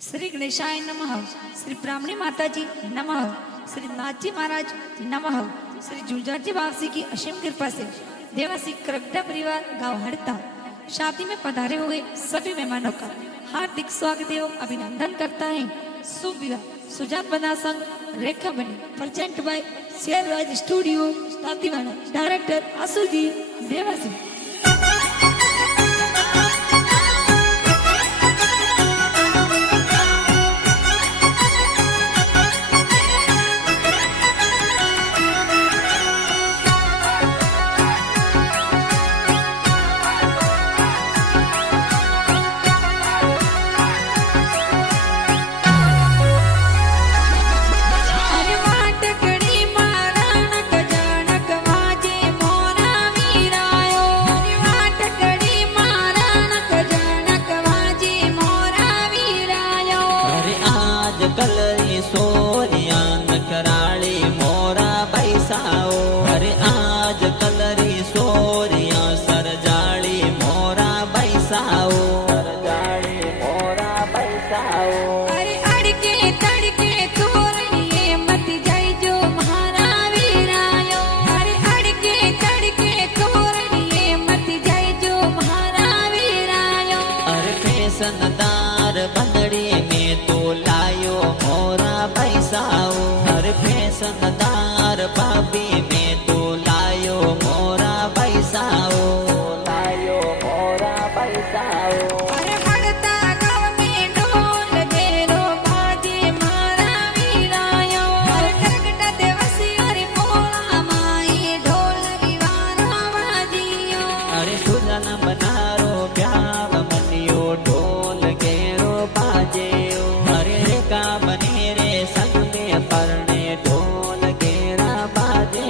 श्री गणेशाय नमः, श्री ब्राह्मणी माता जी नमः, श्री नाथ जी महाराज नमः। श्री जुलझार वापसी की असीम कृपा से देवासी करगटा परिवार गांव हड़ता शादी में पधारे हुए सभी मेहमानों का हार्दिक स्वागत एवं अभिनंदन करता है। शुभ विवाह सुजात बना संघ रेखा बनी प्रेजेंट बाय शेर राज स्टूडियो तांतीवाड़ा, डायरेक्टर आसू जी देवासी। कलरी सोरिया नकराली मोरा बैसाओ, अरे आज कलरी सोरिया सरजाली मोरा बैसाओ, सरजाली मोरा बैसाओ। अरे अड़के तड़के तोरनिए मत जाई जो महारा वीरायो, अरे अड़के तड़के तोरनिए मत जाई जो महारा वीरायो। अरे फैशनदार बंदड़ी में तो लायो मोरा बैसाओ, हर फैशनदार भाभी में तो लायो मोरा बैसाओ, लायो मोरा बैसाओ। अरे हड़ता गाँव में ढोल घेरो बाजे मारा वीरायो, अरे करगटा देवसी अरे मोला माई ढोल विवारा बाजियो। अरे सुजन बनारो प्याव मनियो ढोल घेरो बाजे, अरे रेखा बने रे संग में परने ढोल घेरा बाजे।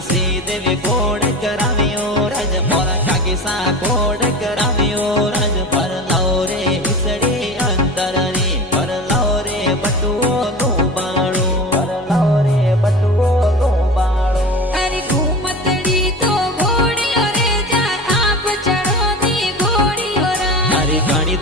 શ્રીદેવી કોડ કરાવ્યો રજ મોરા કાકી સા કોડ કરાવ્યો રજ પર રે હિસડી અંતર રે પર રે બટુઓ નું બાળું પર રે બટુઓ નું બાળું અરે ઘૂમતડી તો ઘોડીઓ રે જાય આપ ચડો ની ઘોડીઓ રા અરે ઘણી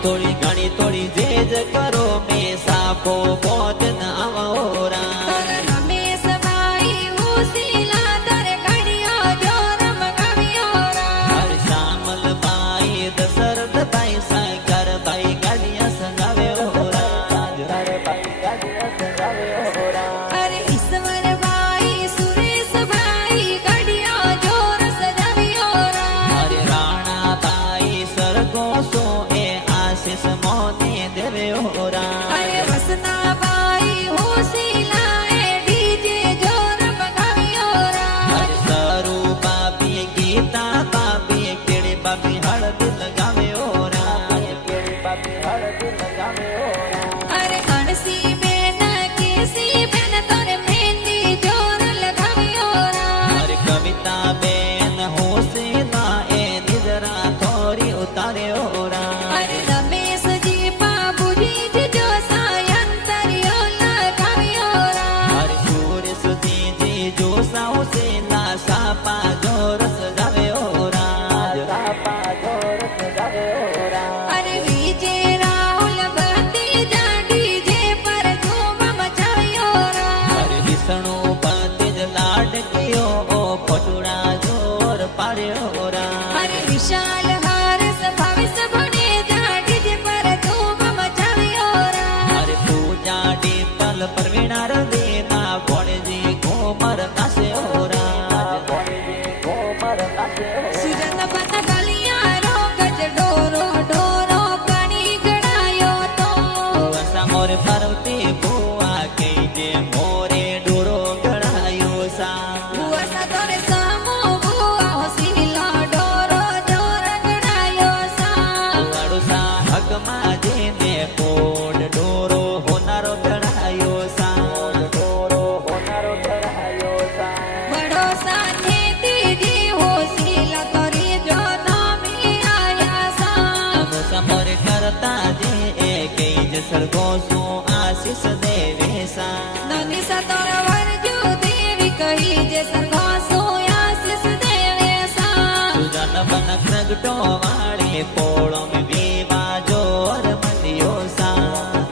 થોડી જે જ કરો મેં સાપો પોત ના આવોરા તર રમેશ ભાઈ ઉસીલા તર ઘડીઓ જોરમ ગાવ્યો રા હર શ્યામલ ભાઈ દશરથ ભાઈ શંકર ભાઈ ગાડિયા સંગાવે હોરા હર ભાઈ ગાડિયા સંગાવે હોરા અરે ઈશ્વર ભાઈ સુરેશ ભાઈ ઘડીઓ જોર સજાવ્યો રા હરે રાણા ભાઈ સરગો સો એ આશીષ મોને દેવે હોરા અરે વસના ભાઈ ઉસીલા એ ડીજે જોરમ ગાવ્યો રા હર સરૂ બાપી ગીતા બાપી કેળી બાપી હળદી લગાવે હોરા કેળી બાપી હળદી લગાવે હોરા અરે અણસી બેન કેસી બેન તોરે મહેંદી જોર લગાવ્યો રા હર કવિતા બેન હોસેલા એ નિજરા થોરી ઉતારે હોરા અરે રમેશજી બાબુજી જ જો સાયંતર્યો લગાવ્યો રા હર સૂર્ય સુધી જી જો સાઉસેલા સાપા જોર સજાવે હોરા સાપા જોર સજાવે હોરા અરે વિજય રાહુલ બધી જાડી જે પર ધૂમ મચાવ્યો રા હર વિષ્ણુ પતિ જ લાડકીઓ ઓ ફટુડા જોર પાડ્યો હોરા અરે વિશાલ હર્ષ ભાવિસ ભણે જાડી જે પર ધૂમ મચાવ્યો રા હર પૂજા ડીપલ પરવીણા રદેના ભોણજી ઘોમર નાસે હોરા ભોણજી ઘોમર નાસે સુરત બન ગલિયારો ગજ ડોરો ડોરો કણી ગણાયો તો વસા મોર પાર્વતી ભુવા કઈ જે મોરે ડોરો ગળાયો સા ભુવસા તોરે સામો ભુવા હોસીલો ડોરો ડોર ગણાયો સા વાડુસા હકમાં જેને કોડ ડોરો હોનારો ગળાયો સા ડોરો હોનારો ગળાયો સા બડો સાને દીદી હોસીલો તોરી જો નામી આયા સા સમર કરતા જે એ કઈ જ સરગો શું આશીષ દેવે સા નની સતોર વરજુ દેવી કહી જે સરઘાસો આશીષ દેવે સા સુજન બન પ્રગટો વાળે પોળો મે વિવા જોર મંડિયો સા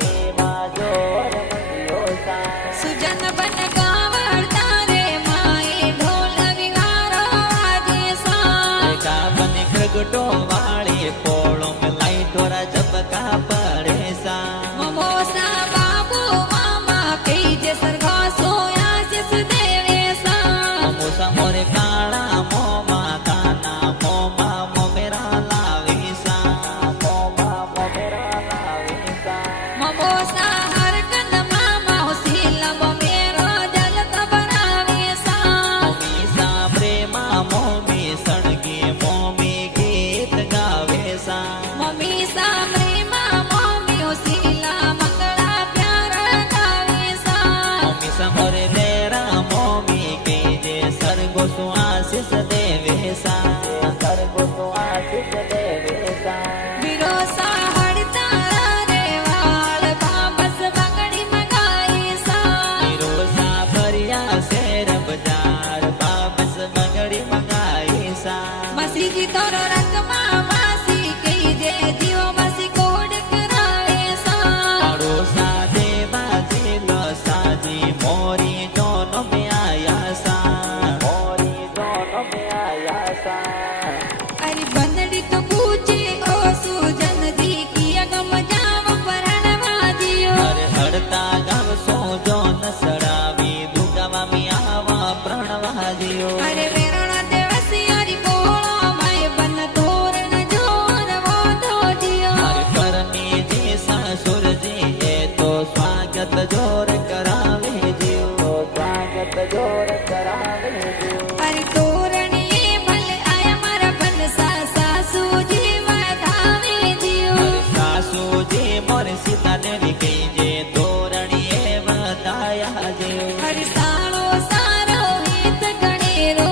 વિવા જોર મંડિયો સા સુજન બન ગાવડતા રે માએ ઢોલ વિહારો વાજે સા કા બન પ્રગટો વાળે પોળો મે લાઈટોરા ઝબકા પડે સા મમોસા બાબુ મામા કહી જે સરઘાસો આશીષ દેવે સા મોસા મોરે કાળા મોમાં કાના મોમાં મોમેરા લાવી સા મોમાં મોમેરા લાવી સા મમોસા હરકન મામા હોસીલા બમેરો જલત બનાવે સા મોમી સાંભળે માં મોમી સણગી મોમી ગીત ગાવે સા મમ્મી સામરે માં મમ્મી હોસીલા મંગળા પ્યારા ગાવે સા મોમી સમોરે લેરા મોમી કઈ જે સરગો શું આશીષ દેવે સા સરગો શું આશીષ દેવે સા વિરોસા હડતારા રે વાળ બાબસ બંગડી મગાઈ સા રોસા ફર્યા શેર બજાર બાબસ બંગડી મંગાઈ સા મસીજી તોરો રંગમાં માસી કહી જે જીવો મસી કોડ કરાવે સા પાડોસા દેવા જેલો સાજી મોરી જોનો મે આયા સા મોરી જોનો મે આયા સા અરે બંદડી તો પૂછે ઓ સુજનજી કિયા ગમ જાવ પરણવા દિયો હર હડતા ગામ સો જોન સડાવી દુગાવા મી આવા પ્રણવા દિયો અરે વેરણા દેવસી હરી બોળો માય બન તોરણ જોર વાંધો દિયો હર કરની જે સણસુરજી એ તો સ્વાગત જોર કરાવે જીવ સ્વાગત જોર કરાવે જીવ અરે તોરણીએ ભલે આયા મારા બન સાસુજી વધાવે દિયો હર સાસુજી મોર સીતા દેવી કઈ જે તોરણીએ વધાયા જીવ હરી સાળો સારો હિત ગણેરો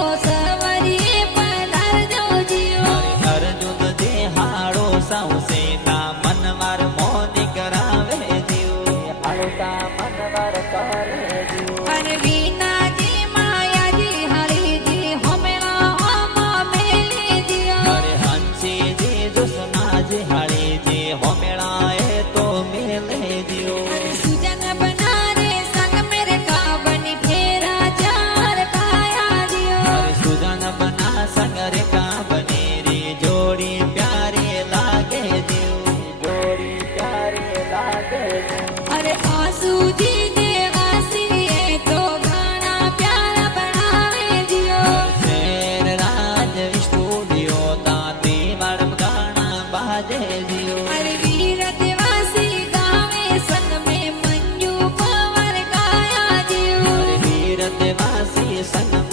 સંગ